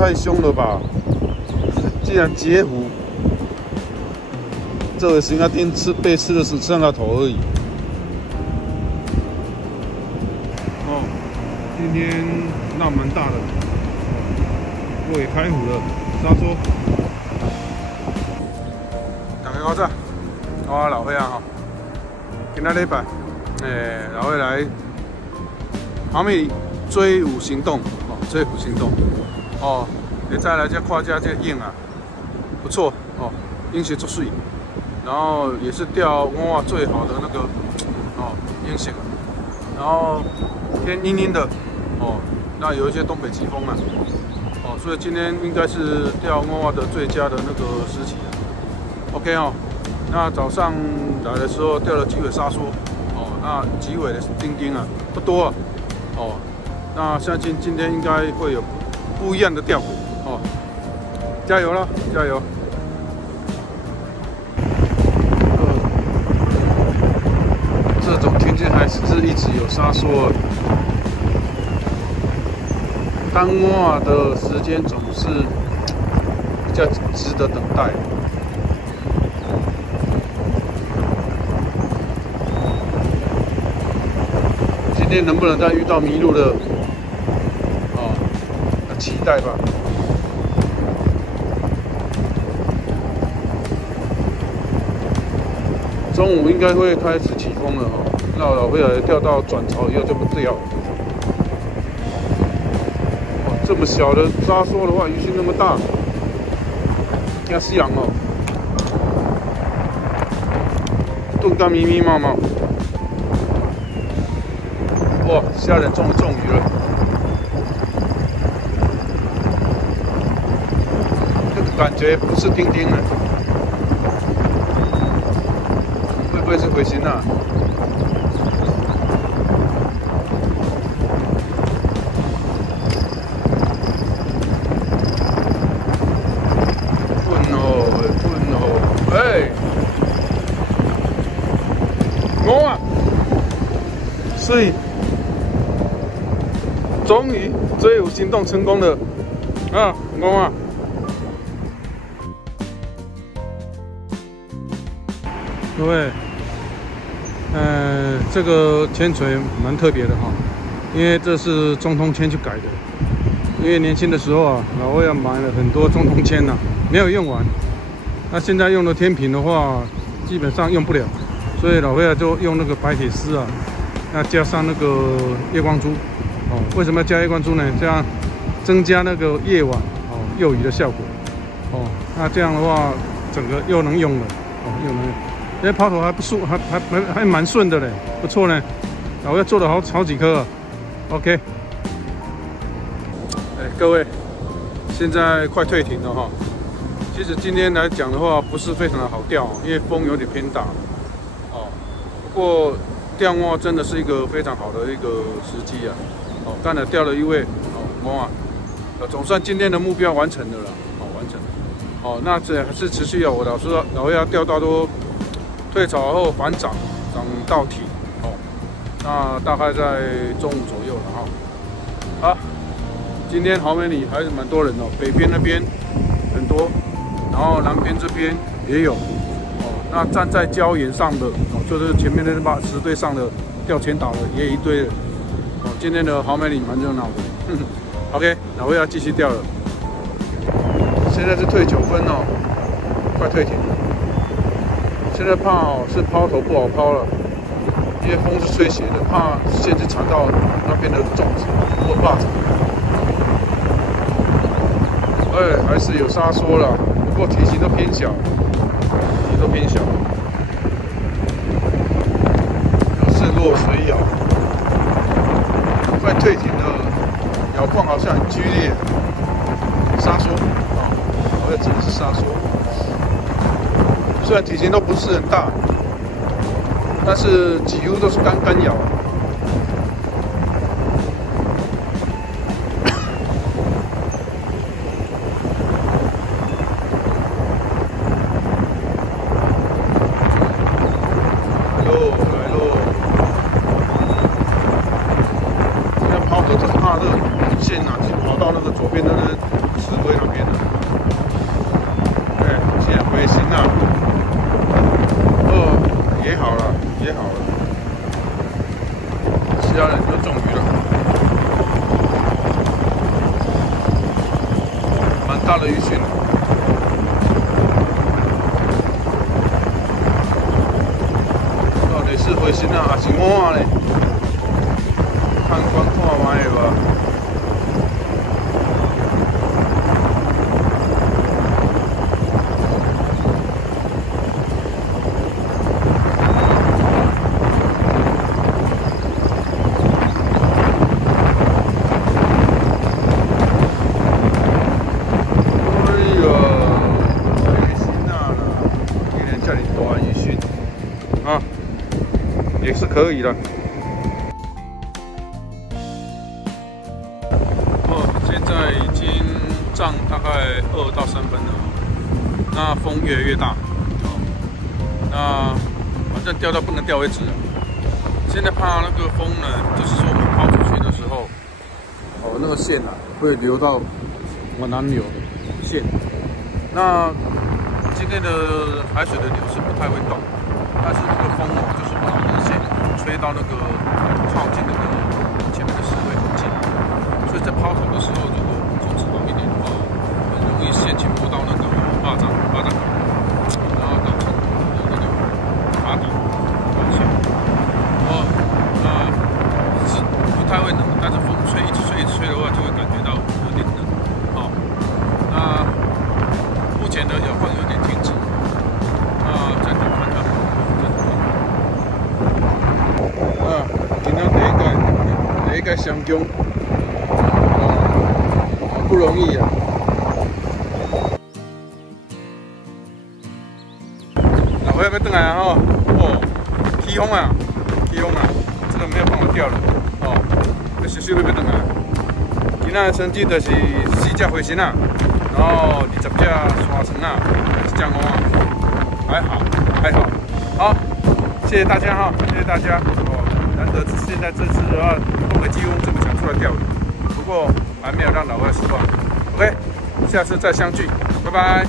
太凶了吧？竟然截胡，这尾神鸭丁被吃的是剩下头而已。哦，今天浪蛮大的，我也开虎了，沙桌。大家好早，我老伙仔吼，今仔礼拜，老伙来虾米追舞行动哦，追舞行动哦，你再来这看这鹰啊，不错哦，鹰血作水，然后也是钓我最好的那个哦鹰血，然后天阴阴的哦，那有一些东北季风啊，哦，所以今天应该是钓我的最佳的那个时期了。OK 哦，那早上来的时候钓了几尾沙梭哦，那几尾的丁丁啊不多啊哦。那相信今天应该会有不一样的钓果哦，加油了，加油！这种天气还是一直有沙梭，当蛙的时间总是比较值得等待。今天能不能再遇到迷路的？期待吧。中午应该会开始起风了哦，那老会来钓到转潮以后就不钓了。哇，这么小的沙梭的话，鱼群那么大，要夕阳哦，顿干迷迷冒冒。哇，虾仁终于中鱼了。感觉不是丁丁了，会不会是回形啊？笨哦，笨哦，哎，我啊，所以终于追舞行动成功了啊，我啊。各位，这个铅锤蛮特别的哈，因为这是中通铅去改的。因为年轻的时候啊，老魏买了很多中通铅呐，没有用完。那现在用的天平的话，基本上用不了，所以老魏就用那个白铁丝啊，那加上那个夜光珠哦。为什么要加夜光珠呢？这样增加那个夜晚哦诱鱼的效果哦。那这样的话，整个又能用了哦，又能用。这抛头还不顺，还蛮顺的嘞，不错呢。老魏做了好几颗啊。OK， 各位，现在快退庭了哈。其实今天来讲的话，不是非常的好钓，因为风有点偏大哦。不过钓蛙真的是一个非常好的一个时机啊。哦，刚才钓了一位哦蛙，总算今天的目标完成了啦。哦，完成了。哦，那这还是持续啊。我老魏要钓到都。退潮后反涨，涨到体哦，那大概在中午左右了哈。好，今天豪美里还是蛮多人哦，北边那边很多，然后南边这边也有哦。那站在礁岩上的哦，就是前面那石堆上的钓前岛的也一堆了哦。今天的豪美里蛮热闹的。OK， 老魏要继续钓了。现在是退9分哦，快退庭了。现在怕哦是抛头不好抛了，因为风是吹斜的，怕线是缠到那边的种子或坝子。还是有沙梭了，不过体型都偏小，是落水咬，快退庭了，咬况好像很剧烈，沙梭啊，好像真的是沙梭。虽然体型都不是很大，但是几乎都是干咬。来喽！现在抛头就是怕热线啊，就跑到那个左边的那石大的鱼群。到底是回心啊，还是满嘞？看光看卖吧。也是可以的。现在已经涨大概2到3分了，那风越来越大，那反正钓到不能钓为止了。现在怕那个风呢，就是说我们抛出去的时候，那个线啊会流到我南流的线。那今天的海水的流是不太会动，但是那个风就是把那个线吹到那个靠近那个前面的石灰很近，所以在抛投的时候，如果控制好一点的话，很容易线去摸到那个巴掌杆，然后导致那个打底断线。那是不太会冷，但是风吹一直吹的话，就会感觉到有点冷。那目前呢，摇晃有点停止，再等看看。今天第一个上江，不容易啊。老伙要回来啊！起风啊！这个没有办法钓了要继续要回来。今仔的成绩就是4只回鲟啊，然后20只沙床啊，1只乌啊，还好。好，谢谢大家谢谢大家。难得现在这次的话，风的机会这么强出来钓鱼，不过还没有让老外失望。OK， 下次再相聚，拜拜。